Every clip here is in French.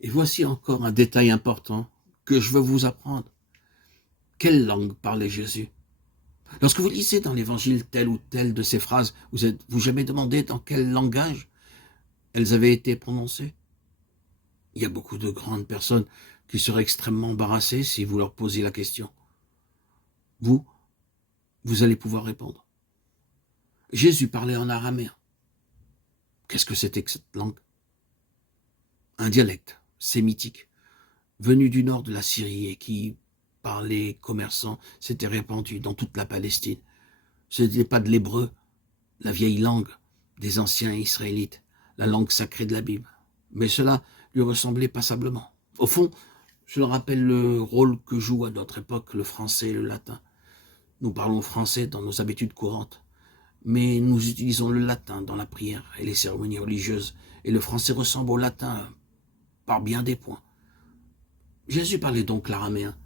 Et voici encore un détail important que je veux vous apprendre. Quelle langue parlait Jésus? Lorsque vous lisez dans l'évangile telle ou telle de ces phrases, vous êtes-vous jamais demandé dans quel langage elles avaient été prononcées? Il y a beaucoup de grandes personnes qui seraient extrêmement embarrassées si vous leur posiez la question. Vous, vous allez pouvoir répondre. Jésus parlait en araméen. Qu'est-ce que c'était que cette langue? Un dialecte sémitique, venu du nord de la Syrie et qui, par les commerçants, s'était répandu dans toute la Palestine. Ce n'était pas de l'hébreu, la vieille langue des anciens Israélites, la langue sacrée de la Bible. Mais cela lui ressemblait passablement. Au fond, cela rappelle le rôle que joue à notre époque le français et le latin. Nous parlons français dans nos habitudes courantes, mais nous utilisons le latin dans la prière et les cérémonies religieuses, et le français ressemble au latin par bien des points. Jésus parlait donc l'araméen,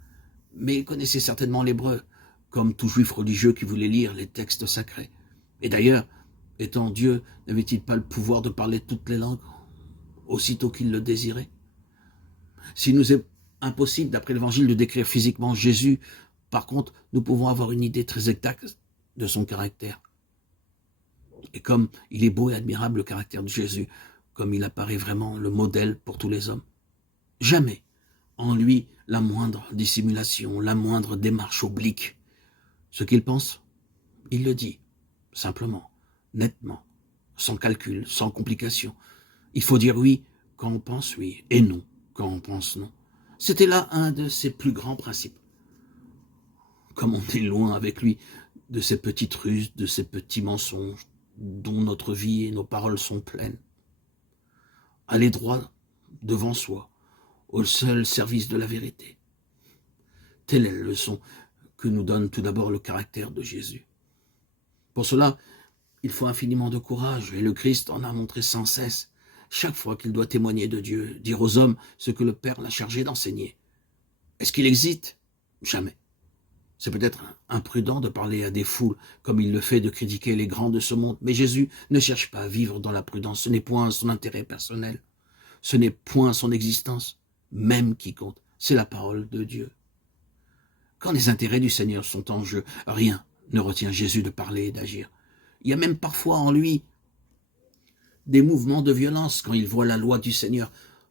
mais il connaissait certainement l'hébreu, comme tout juif religieux qui voulait lire les textes sacrés. Et d'ailleurs, étant Dieu, n'avait-il pas le pouvoir de parler toutes les langues, aussitôt qu'il le désirait? S'il nous est impossible, d'après l'Évangile, de décrire physiquement Jésus, par contre, nous pouvons avoir une idée très exacte de son caractère. Et comme il est beau et admirable le caractère de Jésus, comme il apparaît vraiment le modèle pour tous les hommes. Jamais en lui la moindre dissimulation, la moindre démarche oblique. Ce qu'il pense, il le dit, simplement, nettement, sans calcul, sans complication. Il faut dire oui quand on pense oui, et non quand on pense non. C'était là un de ses plus grands principes. Comme on est loin avec lui de ces petites ruses, de ces petits mensonges dont notre vie et nos paroles sont pleines. Aller droit devant soi, au seul service de la vérité. Telle est la leçon que nous donne tout d'abord le caractère de Jésus. Pour cela, il faut infiniment de courage, et le Christ en a montré sans cesse, chaque fois qu'il doit témoigner de Dieu, dire aux hommes ce que le Père l'a chargé d'enseigner. Est-ce qu'il hésite? Jamais. C'est peut-être imprudent de parler à des foules, comme il le fait de critiquer les grands de ce monde, mais Jésus ne cherche pas à vivre dans la prudence, ce n'est point son intérêt personnel, ce n'est point son existence, même qui compte, c'est la parole de Dieu. Quand les intérêts du Seigneur sont en jeu, rien ne retient Jésus de parler et d'agir. Il y a même parfois en lui des mouvements de violence quand il voit la loi du Seigneur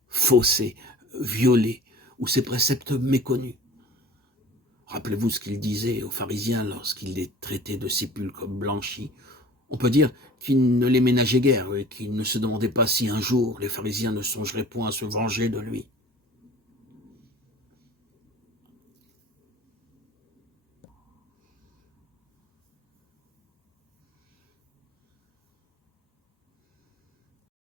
faussée, violée, ou ses préceptes méconnus. Rappelez-vous ce qu'il disait aux pharisiens lorsqu'il les traitait de sépulcres blanchis. On peut dire qu'il ne les ménageait guère et qu'il ne se demandait pas si un jour les pharisiens ne songeraient point à se venger de lui.